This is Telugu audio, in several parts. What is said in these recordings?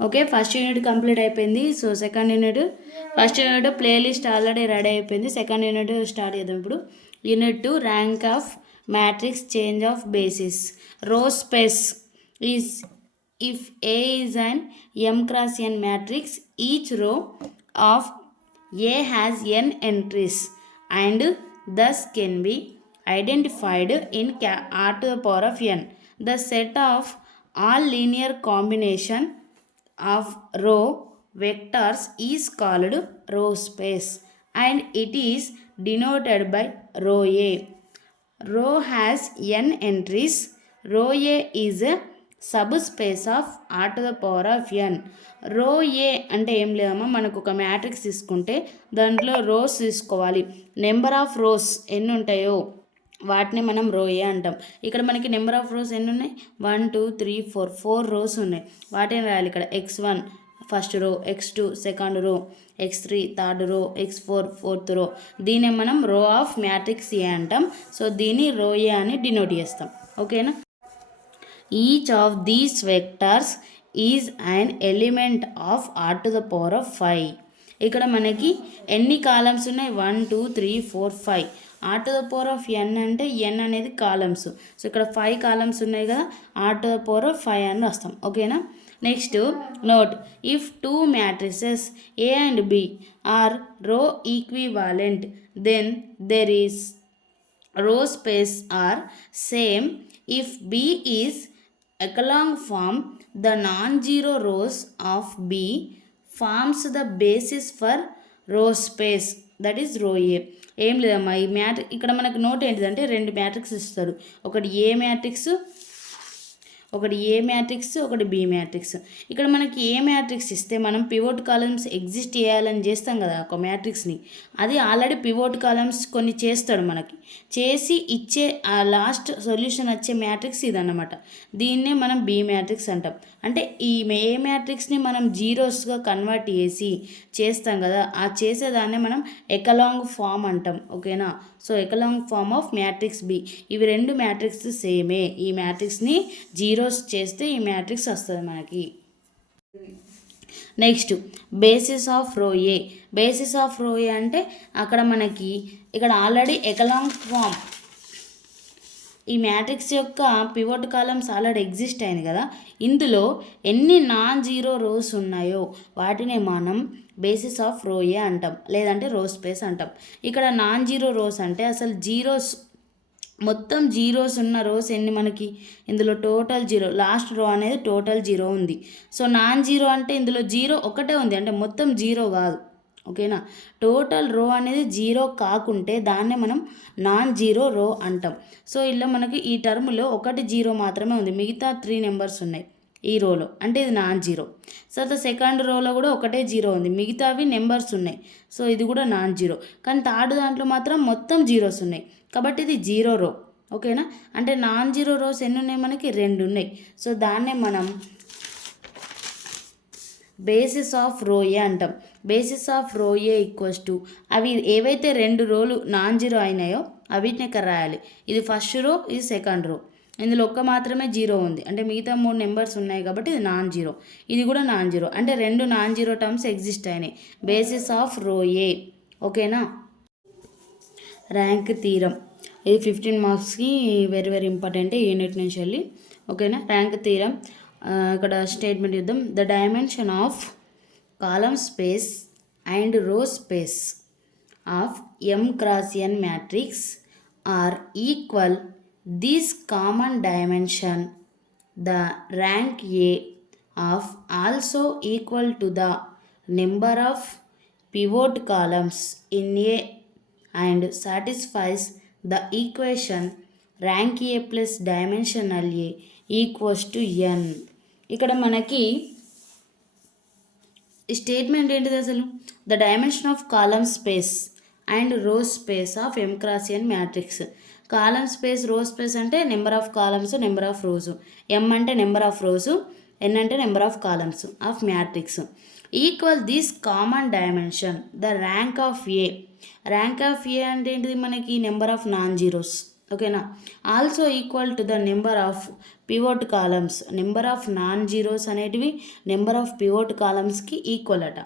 ఓకే, ఫస్ట్ యూనిట్ కంప్లీట్ అయిపోయింది. So second unit, first unit playlist already ready అయిపోయింది. సెకండ్ యూనిట్ స్టార్ట్ చేద్దాం ఇప్పుడు. Unit 2, rank of matrix, change of basis. Row space is if A is an m cross n matrix, each row of A has n entries and thus can be identified in R to the power of n. The set of all linear combination of row vectors is called row space and it is denoted by row A. Row has n entries. Row A is a subspace of R to the power of n. Row A అంటే ఏం లేదమ్మా, మనకు ఒక మ్యాట్రిక్స్ తీసుకుంటే దాంట్లో రోస్ తీసుకోవాలి. నెంబర్ ఆఫ్ రోస్ ఎన్ని ఉంటాయో వాటిని మనం రో ఏ అంటాం. ఇక్కడ మనకి నెంబర్ ఆఫ్ రోస్ ఎన్ని ఉన్నాయి? 1 2 3 4, 4 రోస్ ఉన్నాయి. వాటిని రాయాలి ఇక్కడ. x1 first row, x2 second row, x3 third row, x4 fourth రో. దీన్ని మనం రో ఆఫ్ మ్యాట్రిక్స్ ఏ అంటాం. సో దీన్ని రో ఏ అని డినోట్ చేస్తాం. ఓకేనా? Each of these vectors is an element of r to the power of 5. ఇక్కడ మనకి ఎన్ని కాలమ్స్ ఉన్నాయి? 1 2 3 4 5. r to the power of n అంటే n అనేది కాలమ్స్. సో ఇక్కడ 5 కాలమ్స్ ఉన్నాయి కదా, r to the power of 5 అని రాస్తాం. ఓకేనా? Next note, if 2 matrices A and B are row equivalent then there is row space are same. If B is echelon form, the non-zero rows of B forms the basis for row space, that is row A. ఏం లేదమ్మా, ఈ ఇక్కడ మనకు నోట్ ఏంటిదంటే 2 మ్యాట్రిక్స్ ఇస్తాడు. ఒకటి ఏ మ్యాట్రిక్స్, ఒకటి బి మ్యాట్రిక్స్. ఇక్కడ మనకి ఏ మ్యాట్రిక్స్ ఇస్తే మనం పివోట్ కాలమ్స్ ఎగ్జిస్ట్ చేయాలని చేస్తాం కదా ఒక మ్యాట్రిక్స్ని. అది ఆల్రెడీ పివోట్ కాలమ్స్ కొన్ని చేస్తాడు మనకి. చేసి ఇచ్చే ఆ లాస్ట్ సొల్యూషన్ వచ్చే మ్యాట్రిక్స్ ఇదన్నమాట. దీన్నే మనం బి మ్యాట్రిక్స్ అంటాం. అంటే ఈ ఏ మ్యాట్రిక్స్ని మనం జీరోస్గా కన్వర్ట్ చేస్తాం కదా, ఆ చేసేదాన్నే మనం ఎకలాంగ్ ఫామ్ అంటాం. ఓకేనా? So echelon form of matrix B. ఇవి 2 మ్యాట్రిక్స్ సేమే. ఈ మ్యాట్రిక్స్ని జీరోస్ చేస్తే ఈ మ్యాట్రిక్స్ వస్తుంది మనకి. Next basis of row A. Basis of row A అంటే అక్కడ మనకి ఇక్కడ ఆల్రెడీ ఎకలాంగ్ ఫామ్, ఈ మ్యాట్రిక్స్ యొక్క పివోట్ కాలమ్స్ ఆల్రెడీ ఎగ్జిస్ట్ అయింది కదా, ఇందులో ఎన్ని నాన్ జీరో రోస్ ఉన్నాయో వాటిని మనం బేసిస్ ఆఫ్ రో ఏ అంటాం, లేదంటే రో స్పేస్ అంటాం. ఇక్కడ నాన్ జీరో రోస్ అంటే అసలు జీరోస్, మొత్తం జీరోస్ ఉన్న రోస్ ఎన్ని మనకి? ఇందులో టోటల్ జీరో, లాస్ట్ రో అనేది టోటల్ జీరో ఉంది. సో నాన్ జీరో అంటే ఇందులో జీరో ఒకటే ఉంది, అంటే మొత్తం జీరో కాదు. ఓకేనా? టోటల్ రో అనేది జీరో కాకుంటే దాన్నే మనం నాన్ జీరో రో అంటాం. సో ఇలా మనకి ఈ టర్మ్లో ఒకటి జీరో మాత్రమే ఉంది, మిగతా 3 నెంబర్స్ ఉన్నాయి ఈ రోలో, అంటే ఇది నాన్ జీరో. సో సెకండ్ రోలో కూడా ఒకటే జీరో ఉంది, మిగతావి నెంబర్స్ ఉన్నాయి. సో ఇది కూడా నాన్ జీరో. కానీ థర్డ్ దాంట్లో మాత్రం మొత్తం జీరోస్ ఉన్నాయి, కాబట్టి ఇది జీరో రో. ఓకేనా? అంటే నాన్ జీరో రోస్ ఎన్ని ఉన్నాయి మనకి? 2 ఉన్నాయి. సో దాన్నే మనం బేసిస్ ఆఫ్ రో ఏ అంటాం. Basis of row A equals to, అవి ఏవైతే 2 రోలు నాన్ జీరో అయినాయో అవిటిని ఇక్కడ రాయాలి. ఇది ఫస్ట్ రో, ఇది సెకండ్ రో. ఇందులో ఒక్క మాత్రమే జీరో ఉంది, అంటే మిగతా 3 నెంబర్స్ ఉన్నాయి కాబట్టి ఇది నాన్ జీరో. ఇది కూడా నాన్ జీరో, అంటే 2 నాన్ జీరో టర్మ్స్ ఎగ్జిస్ట్ అయినాయి. బేసిస్ ఆఫ్ రో ఏ. ఓకేనా? ర్యాంక్ థీరం, ఇది 15 మార్క్స్కి వెరీ వెరీ ఇంపార్టెంట్ యూనిట్ నుంచి వెళ్ళి. ఓకేనా? ర్యాంక్ థీరం ఇక్కడ స్టేట్మెంట్ చూద్దాం. The dimension of column space and row space of m cross n matrix are equal this common dimension. The rank A of also equal to the number of pivot columns in A and satisfies the equation rank A plus dimensional A equals to n. ఇక్కడ మనకి స్టేట్మెంట్ ఏంటిది అసలు? The dimension of column space and row space of m cross n matrix. Column space, row space అంటే number of columns, number of rows. m అంటే నెంబర్ ఆఫ్ రోస్, n అంటే number of columns of matrix. Equal this common dimension the rank of A. Rank of A అంటే ఏంటిది మనకి? Number of non zeros. ఓకేనా. Also equal to the number of pivot columns. Number of non zeros అనేటివి నెంబర్ ఆఫ్ పివోట్ కాలమ్స్కి ఈక్వల్ అట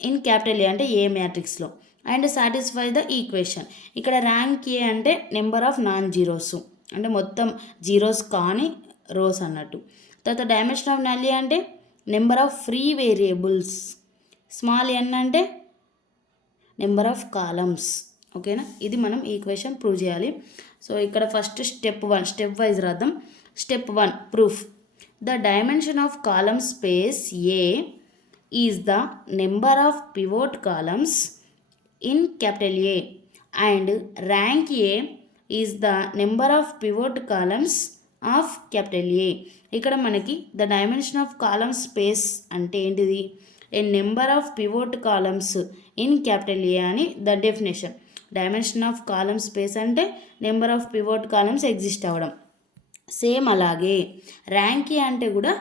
ఇన్ క్యాపిటల్ ఏ అంటే ఏ మ్యాట్రిక్స్లో. And satisfy the equation. ఇక్కడ ర్యాంక్ ఏ అంటే నెంబర్ ఆఫ్ నాన్ జీరోస్ అంటే మొత్తం జీరోస్ కాని రోస్ అన్నట్టు. తర్వాత డైమెన్షన్ ఆఫ్ నల్ ఏ అంటే number of free variables. Small n అంటే నెంబర్ ఆఫ్ కాలమ్స్. ఓకేనా, ఇది మనం ఈక్వేషన్ ప్రూవ్ చేయాలి. సో ఇక్కడ ఫస్ట్ స్టెప్ 1 స్టెప్ వైజ్ రాద్దాం. Step 1 proof. The dimension of column space A is the number of pivot columns in capital A and rank A is the number of pivot columns of capital A. ఇక్కడ మనకి the dimension of column space అంటే ఏంటిది? A number of pivot columns in capital A అని the definition. Dimension of column space అంటే number of pivot columns exist అవ్వడం. సేమ్ అలాగే ర్యాంక్ ఏ అంటే కూడా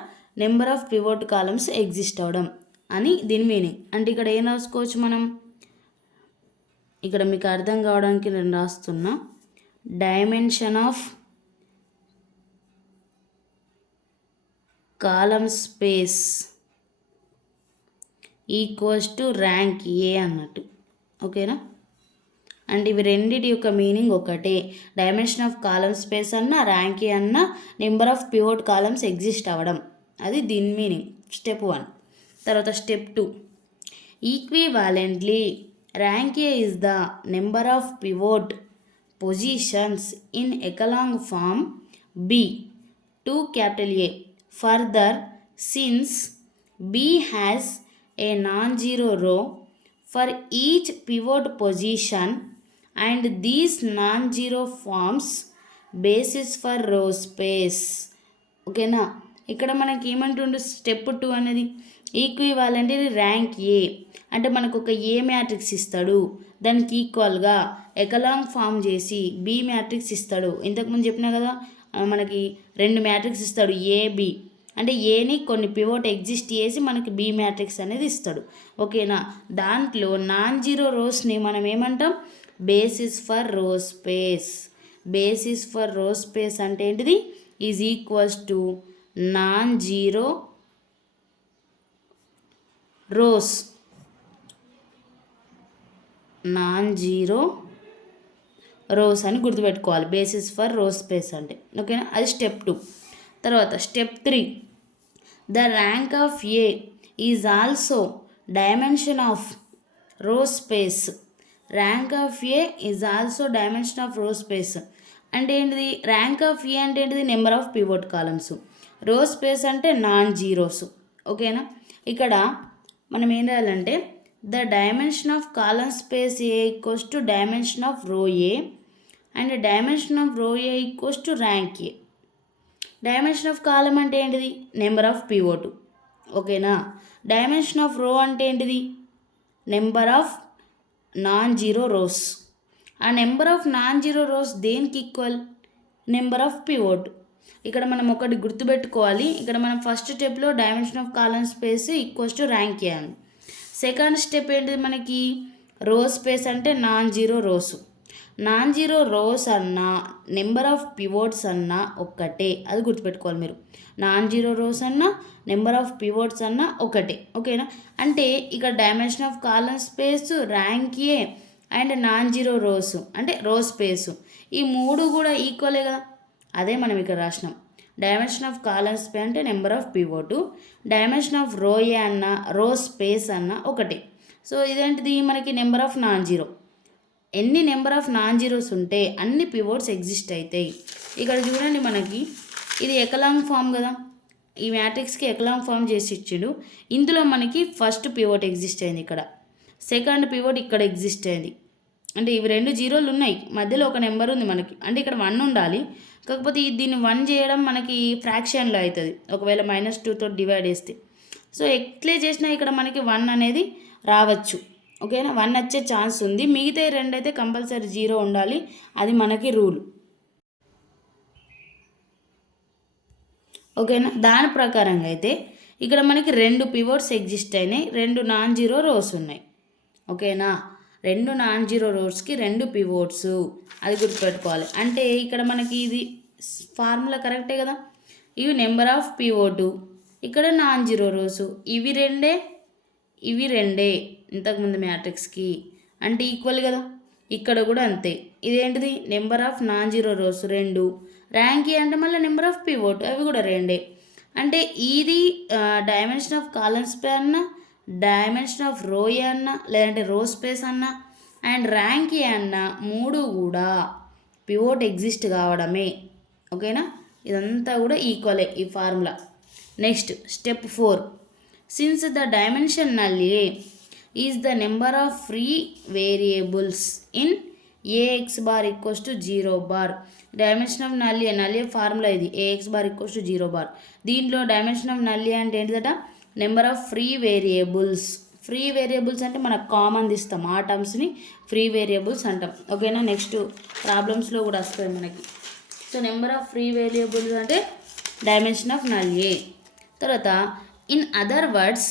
number of pivot columns exist అవ్వడం అని దీని మీనింగ్. అంటే ఇక్కడ ఏం రాసుకోవచ్చు మనం? ఇక్కడ మీకు అర్థం కావడానికి నేను రాస్తున్నా. Dimension of column space equals to rank A అన్నట్టు. ఓకేనా, అండ్ ఇవి రెండింటి యొక్క మీనింగ్ ఒకటే. డైమెన్షన్ ఆఫ్ కాలమ్ స్పేస్ అన్న ర్యాంక్ ఏ అన్న number of pivot columns exist అవ్వడం, అది దీని మీనింగ్. స్టెప్ 1. తర్వాత step 2. Equivalently rank A is the number of pivot positions in echelon form B to capital A. Further, since B has a non-zero row for each pivot position and these non-zero forms basis for row space. ఓకేనా, ఇక్కడ మనకి ఏమంటుండే స్టెప్ 2 అనేది ఈక్వివాలెంట్ ర్యాంక్ ఏ అంటే మనకు ఒక ఏ మ్యాట్రిక్స్ ఇస్తాడు, దానికి ఈక్వల్గా ఎకలాంగ్ ఫామ్ చేసి బి మ్యాట్రిక్స్ ఇస్తాడు. ఇంతకుముందు చెప్పినా కదా మనకి 2 మ్యాట్రిక్స్ ఇస్తాడు ఏబి అంటే ఏని కొన్ని పివోట్ ఎగ్జిస్ట్ చేసి మనకి బి మ్యాట్రిక్స్ అనేది ఇస్తాడు. ఓకేనా, దాంట్లో నాన్ జీరో రోస్ని మనం ఏమంటాం? బేసిస్ ఫర్ రో స్పేస్. బేసిస్ ఫర్ రో స్పేస్ అంటే ఏంటిది? Is equals to non zero rows. Non zero rose అని గుర్తుపెట్టుకోవాలి బేసిస్ ఫర్ రో స్పేస్ అంటే. ఓకేనా, అది స్టెప్ 2. తర్వాత step 3. The rank of A is also dimension of row space. Rank of A is also dimension of row space అంటే ఏంటిది? ర్యాంక్ ఆఫ్ ఏ అంటే ఏంటిది? Number of pivot columns. Row space అంటే నాన్ జీరోస్. ఓకేనా, ఇక్కడ మనం ఏం రాయాలంటే the dimension of column space A equals to dimension of row A and dimension of row A equals to rank A. Dimension of column అంటే ఏంటిది? Number of pivot. ఓకేనా, డైమెన్షన్ ఆఫ్ రో అంటే ఏంటిది? Number of non zero rows. ఆ number of non zero rows దేనికి ఈక్వల్? Number of pivot. ఇక్కడ మనం ఒకటి గుర్తుపెట్టుకోవాలి. ఇక్కడ మనం ఫస్ట్ స్టెప్లో dimension of column space equals to rank A అని. సెకండ్ స్టెప్ ఏంటిది మనకి? రో స్పేస్ అంటే non zero rows. Non zero rows అన్నా నెంబర్ ఆఫ్ పివోట్స్ అన్నా ఒక్కటే, అది గుర్తుపెట్టుకోవాలి మీరు. నాన్ జీరో రోస్ అన్నా నెంబర్ ఆఫ్ పివోట్స్ అన్నా ఒకటే. ఓకేనా, అంటే ఇక్కడ dimension of column space rank A and non zero rose అంటే రో స్పేసు, ఈ 3 కూడా ఈక్వలే కదా. అదే మనం ఇక్కడ రాసినాం. డైమెన్షన్ ఆఫ్ కాలమ్ స్పేస్ అంటే number of పివోటు, dimension of row A అన్న రో స్పేస్ అన్న ఒకటే. సో ఇదేంటిది మనకి? Number of non zero. ఎన్ని నెంబర్ ఆఫ్ నాన్ జీరోస్ ఉంటే అన్ని పివోట్స్ ఎగ్జిస్ట్ అవుతాయి. ఇక్కడ చూడండి మనకి ఇది ఎకలాంగ్ ఫామ్ కదా, ఈ మ్యాట్రిక్స్కి ఎకలాంగ్ ఫామ్ చేసి ఇచ్చిండు. ఇందులో మనకి ఫస్ట్ పివోట్ ఎగ్జిస్ట్ అయింది, ఇక్కడ సెకండ్ పివోట్ ఇక్కడ ఎగ్జిస్ట్ అయింది. అంటే ఇవి 2 జీరోలు ఉన్నాయి, మధ్యలో ఒక నెంబర్ ఉంది మనకి, అంటే ఇక్కడ 1 ఉండాలి. కాకపోతే దీన్ని 1 చేయడం మనకి ఫ్రాక్షన్లో అవుతుంది ఒకవేళ -2తో డివైడ్ చేస్తే. సో ఎట్లే చేసినా ఇక్కడ మనకి 1 అనేది రావచ్చు. ఓకేనా, 1 వచ్చే ఛాన్స్ ఉంది. మిగతా 2 అయితే కంపల్సరీ 0 ఉండాలి, అది మనకి రూల్. ఓకేనా, దాని ప్రకారంగా అయితే ఇక్కడ మనకి 2 పివోట్స్ ఎగ్జిస్ట్ అయినాయి, 2 నాన్ జీరో రోస్ ఉన్నాయి. ఓకేనా, రెండు నాన్ జీరో రోస్కి రెండు పివోట్స్, అది గుర్తుపెట్టుకోవాలి. అంటే ఇక్కడ మనకి ఇది ఫార్ములా కరెక్టే కదా. ఇవి నెంబర్ ఆఫ్ పివోటు, ఇక్కడ నాన్ జీరో రోస్, ఇవి రెండే ఇవి రెండే ఇంతకుముందు మ్యాట్రిక్స్కి, అంటే ఈక్వల్ కదా. ఇక్కడ కూడా అంతే. ఇదేంటిది number of non zero rose రెండు, ర్యాంక్ ఏ అంటే మళ్ళీ నెంబర్ ఆఫ్ పివోట్, అవి కూడా రెండే. అంటే ఇది డైమెన్షన్ ఆఫ్ కాలమ్ స్పేస్ అన్న, డైమెన్షన్ ఆఫ్ రో ఏ అన్న, లేదంటే రో స్పేస్ అన్న, అండ్ ర్యాంక్ ఏ అన్న, మూడు కూడా పివోట్ ఎగ్జిస్ట్ కావడమే. ఓకేనా, ఇదంతా కూడా ఈక్వలే ఈ formula. Next step 4. Since the dimension null A is the number of free variables in A x bar equals to 0 bar. Dimension of null A formula ఇది, A x bar equals to 0 bar. దీంట్లో డైమెన్షన్ ఆఫ్ నల్ ఏ అంటే ఏంటిదట, number of free variables. Free variables అంటే మనకు కామన్ తీస్తాం, ఆ టర్మ్స్ని ఫ్రీ వేరియబుల్స్ అంటాం. ఓకేనా, నెక్స్ట్ ప్రాబ్లమ్స్లో కూడా వస్తుంది మనకి. So number of free variables అంటే డైమెన్షన్ ఆఫ్ నల్ ఏ. తర్వాత in other words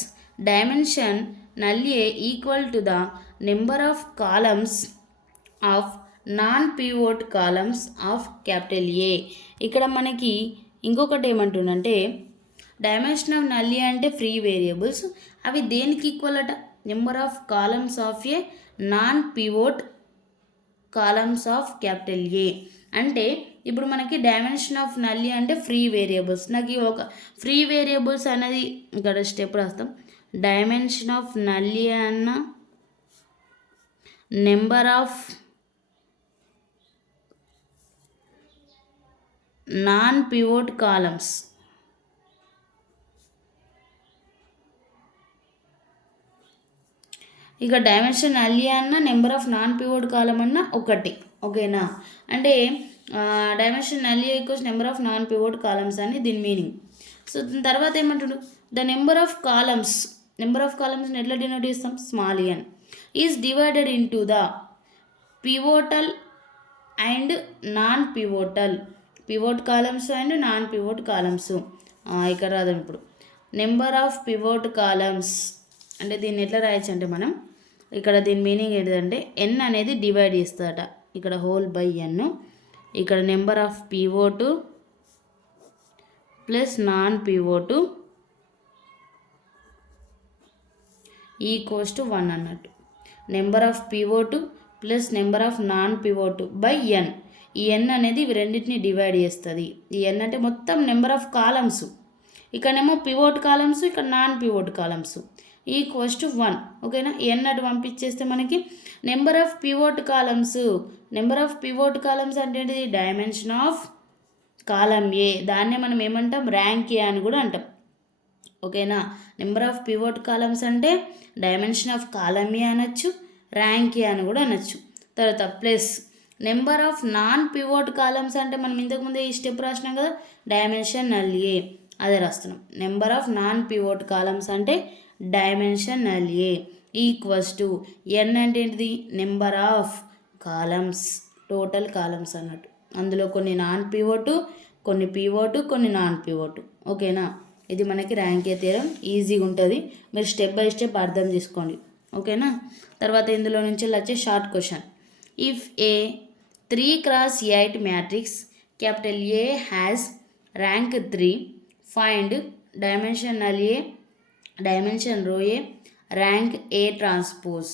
dimension null A equal to the number of columns of non pivot columns of capital A. ఇక్కడ మనకి ఇంకొకటి ఏమంటుందంటే డైమెన్షన్ ఆఫ్ నల్ ఏ అంటే ఫ్రీ వేరియబుల్స్, అవి దేనికి ఈక్వల్ అట, number of columns of A non pivot columns of capital A. అంటే ఇప్పుడు మనకి డైమెన్షన్ ఆఫ్ నల్ ఏ అంటే ఫ్రీ వేరియబుల్స్. నాకు ఒక ఫ్రీ వేరియబుల్స్ అనేది ఇక్కడ స్టెప్ రాస్తాం. డైమెన్షన్ ఆఫ్ నల్ ఏ అన్న number of non pivot columns. ఇక డైమెన్షన్ నల్ ఏ అన్న నెంబర్ ఆఫ్ నాన్ పివోట్ కాలం అన్న ఒకటి. ఓకేనా, అంటే dimension null A equals number of non pivot columns అని దీని మీనింగ్. సో దీని తర్వాత ఏమంటాడు, ద నెంబర్ ఆఫ్ కాలమ్స్ని ఎట్లా డినోట్ చేస్తాం, small n is divided into the pivotal and non pivotal, pivot columns and non pivot columns. ఇక్కడ రాదాం ఇప్పుడు నెంబర్ ఆఫ్ పివోట్ కాలమ్స్ అంటే దీన్ని ఎట్లా రాయొచ్చు అంటే మనం ఇక్కడ దీని మీనింగ్ ఏంటంటే ఎన్ అనేది డివైడ్ చేస్తుందట, ఇక్కడ హోల్ బై ఎన్, ఇక్కడ number of pivot plus non pivot equals to 1 అన్నట్టు. Number of pivot plus number of non pivot by n. ఈ ఎన్ అనేది ఇవి రెండింటిని డివైడ్ చేస్తుంది. ఈ ఎన్ అంటే మొత్తం నెంబర్ ఆఫ్ కాలమ్స్, ఇక్కడనేమో పివోట్ కాలమ్స్, ఇక్కడ non pivot columns, equals to 1. ఓకేనా, ఎన్ అటు పంపించేస్తే మనకి number of pivot columns. Number of pivot columns అంటే ఏంటిది, డైమెన్షన్ ఆఫ్ కాలమ్ ఏ, దాన్నే మనం ఏమంటాం, ర్యాంక్ ఏ అని కూడా అంటాం. ఓకేనా, నెంబర్ ఆఫ్ పివోట్ కాలమ్స్ అంటే డైమెన్షన్ ఆఫ్ కాలమ్ ఏ అనొచ్చు, ర్యాంక్ ఏ అని కూడా అనొచ్చు. తర్వాత plus number of non pivot columns అంటే మనం ఇంతకుముందే ఈ స్టెప్ రాసినాం కదా, డైమెన్షన్ నల్ ఏ, అదే రాస్తున్నాం. Number of non pivot columns అంటే dimension null A equals to n అంటే ఏంటిది, number of columns, total columns అన్నట్టు. అందులో కొన్ని నాన్ పివోటు, కొన్ని పివోటు, కొన్ని నాన్ పివోటు. ఓకేనా, ఇది మనకి ర్యాంక్ ఏ థియరం, ఈజీగా ఉంటుంది, మీరు స్టెప్ బై స్టెప్ అర్థం చేసుకోండి. ఓకేనా, తర్వాత ఇందులో నుంచి వచ్చే short question. If A 3x8 matrix capital A has rank 3, find dimension null A, dimension row A, rank A transpose.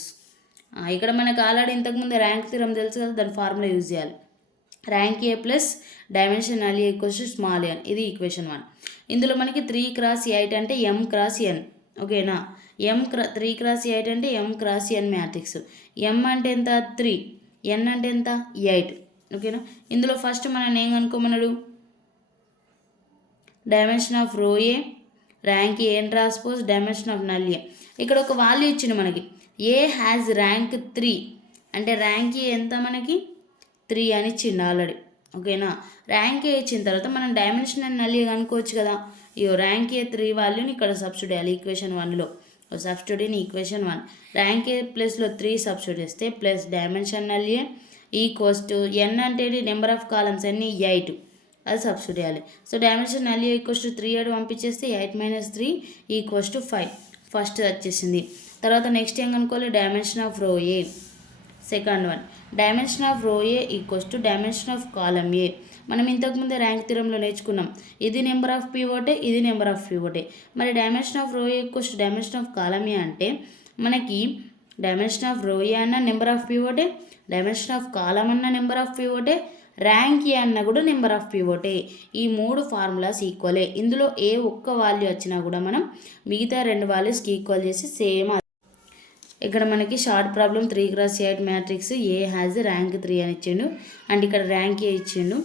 ఇక్కడ మనకు ఆల్రెడీ ఇంతకుముందు ర్యాంక్ థియరం తెలుసు కదా, దాని ఫార్ములా యూజ్ చేయాలి. Rank A plus dimension null A equals to small n, ఇది ఈక్వేషన్ 1. ఇందులో మనకి 3x8 అంటే m క్రాస్ n. ఓకేనా, 3x8 అంటే m cross n matrix. m అంటే ఎంత 3, n అంటే ఎంత 8. ఓకేనా, ఇందులో ఫస్ట్ మనం ఏం కనుక్కోమన్నాడు, dimension of row A, rank A transpose, dimension of null A. ఇక్కడ ఒక వాల్యూ ఇచ్చింది మనకి, ఏ హ్యాజ్ ర్యాంక్ 3 అంటే ర్యాంక్ ఏ ఎంత మనకి 3 అని ఇచ్చిండు ఆల్రెడీ. ఓకేనా, ర్యాంక్ ఏ ఇచ్చిన తర్వాత మనం డైమెన్షన్ అండ్ నల్ ఏ కనుక్కోవచ్చు కదా. ఇయో ర్యాంక్ ఏ 3 వాల్యూని ఇక్కడ సబ్స్టిట్యూట్ చేయాలి ఈక్వేషన్ 1లో. Substitute in equation 1, rank A ప్లస్లో 3 సబ్స్టిట్యూట్ చేస్తే plus dimension null A equals to n అంటే నెంబర్ ఆఫ్ కాలమ్స్ అన్ని 8, అది సబ్స్టిట్యూట్ చేయాలి. So dimension null A equals to 3 8 పంపించేస్తే 8 - 3 ఈక్వల్స్ టు 5, ఫస్ట్ వచ్చేసింది. తర్వాత నెక్స్ట్ ఏం కనుక్కోవాలి, dimension of row A. Second one, dimension of row A equals to dimension of column A. మనం ఇంతకుముందే ర్యాంక్ థియరంలో నేర్చుకున్నాం, ఇది నెంబర్ ఆఫ్ పివోటే, ఇది నెంబర్ ఆఫ్ పివోటే. మరి dimension of row A equals to dimension of column A అంటే మనకి డైమెన్షన్ ఆఫ్ రో ఏ అన్న నెంబర్ ఆఫ్ పివోటే, డైమెన్షన్ ఆఫ్ కాలమ్ అన్న నెంబర్ ఆఫ్ పివోటే, ర్యాంక్ ఏ అన్న కూడా నెంబర్ ఆఫ్ పివోటే. ఈ 3 ఫార్ములాస్ ఈక్వలే. ఇందులో ఏ ఒక్క వాల్యూ వచ్చినా కూడా మనం మిగతా 2 వాల్యూస్కి ఈక్వల్ చేసి సేమ్. ఇక్కడ మనకి short problem 3x8 matrix A has rank 3 అని ఇచ్చిండు, అండ్ ఇక్కడ ర్యాంక్ ఏ ఇచ్చిండు.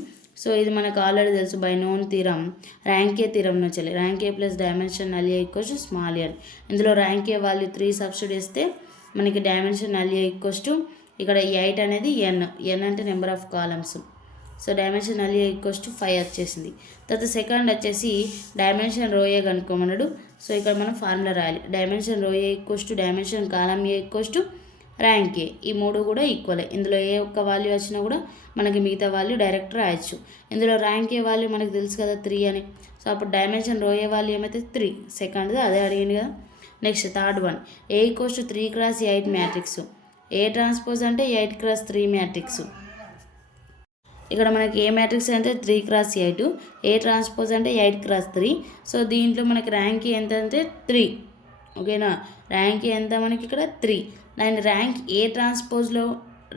సో ఇది మనకు ఆల్రెడీ తెలుసు, by known theorem, rank A theorem నుంచి rank A plus dimension null A equals small ఎన్. ఇందులో ర్యాంక్ ఏ వాల్యూ 3 సబ్స్టిట్యూట్ చేస్తే మనకి dimension null A equals to ఇక్కడ 8 అనేది ఎన్ అంటే number of columns. So dimension null A equals to 5 వచ్చేసింది. తర్వాత సెకండ్ వచ్చేసి డైమెన్షన్ రో ఏ కనుక్కోమన్నాడు. సో ఇక్కడ మనం ఫార్ములా రాయాలి, dimension row A equals to dimension column A equals to rank A. ఈ 3 కూడా ఈక్వలే. ఇందులో ఏ ఒక్క వాల్యూ వచ్చినా కూడా మనకి మిగతా వాల్యూ డైరెక్ట్ రాయొచ్చు. ఇందులో ర్యాంక్ ఏ వాల్యూ మనకు తెలుసు కదా 3 అని. సో అప్పుడు డైమెన్షన్ రో ఏ వాల్యూ ఏమైతే 3. సెకండ్ది అదే అడిగింది కదా. Next third one, A equals to 3x8 matrix. A transpose అంటే 8x3 మ్యాట్రిక్స్. ఇక్కడ మనకి ఏ మ్యాట్రిక్స్ అంటే 3x8, ఏ ట్రాన్స్పోజ్ అంటే 8x3. సో దీంట్లో మనకి ర్యాంక్ ఎంత అంటే 3. ఓకేనా, ర్యాంక్ ఎంత మనకి ఇక్కడ 3. అండ్ ర్యాంక్ ఏ ట్రాన్స్పోజ్లో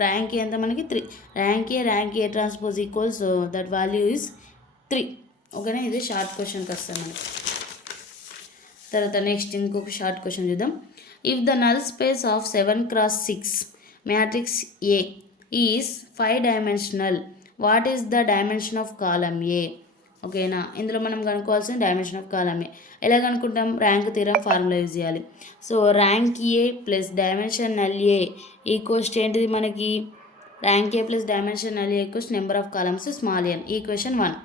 ర్యాంక్ ఎంత మనకి 3. Rank A transpose equals that value is 3. ఓకేనా, ఇది షార్ట్ క్వశ్చన్కి వస్తాం మనకి. తర్వాత నెక్స్ట్ ఇంకొక షార్ట్ క్వశ్చన్ చూద్దాం. If the null space of 7x6 matrix A is 5 dimensional, what is the dimension of column A. ఓకేనా, ఇందులో మనం కనుక్కోవాల్సిన డైమెన్షన్ ఆఫ్ కాలమ్ ఏ. ఎలా కనుక్కుంటాం, ర్యాంక్ థియరం ఫార్ములా యూజ్ చేయాలి. So rank A plus dimension null A equals ఏంటిది మనకి, rank A plus dimension null A equals number of columns small n. Equation 1.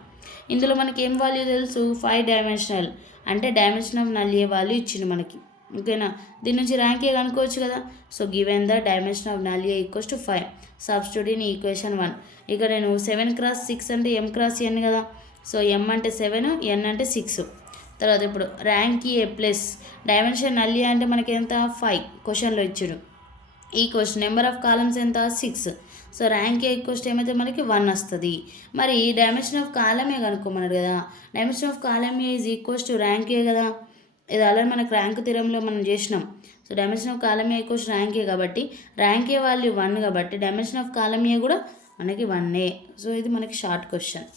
ఇందులో మనకి ఏం వాల్యూ తెలుసు, 5 డైమెన్షనల్ అంటే dimension of null A value ఇచ్చింది మనకి. ఓకేనా, దీని నుంచి ర్యాంక్ ఏ కనుక్కోవచ్చు కదా. So given the dimension of null A equals to 5, substitute in equation 1. ఇక నేను 7x6 అంటే m×n కదా. సో m అంటే 7, n అంటే 6. తర్వాత ఇప్పుడు rank A plus dimension null A అంటే మనకి ఎంత 5 క్వశ్చన్లో ఇచ్చాడు. ఈ క్వశ్చన్ నెంబర్ ఆఫ్ కాలమ్స్ ఎంత 6. సో ర్యాంక్ ఏ ఈక్వల్స్ ఏమైతే మనకి 1 వస్తుంది. మరి డైమెన్షన్ ఆఫ్ కాలమ్ ఏ కనుక్కోమన్నాడు కదా. Dimension of column A is equals to rank A కదా. ఇది ఆల్రెడీ మనకు ర్యాంక్ థియరంలో మనం చేసినాం. So dimension of column A equals rank A కాబట్టి ర్యాంక్ ఏ వాల్యూ 1 కాబట్టి డైమెన్షన్ ఆఫ్ కాలమ్ ఏ కూడా మనకి 1. సో ఇది మనకి షార్ట్ క్వశ్చన్.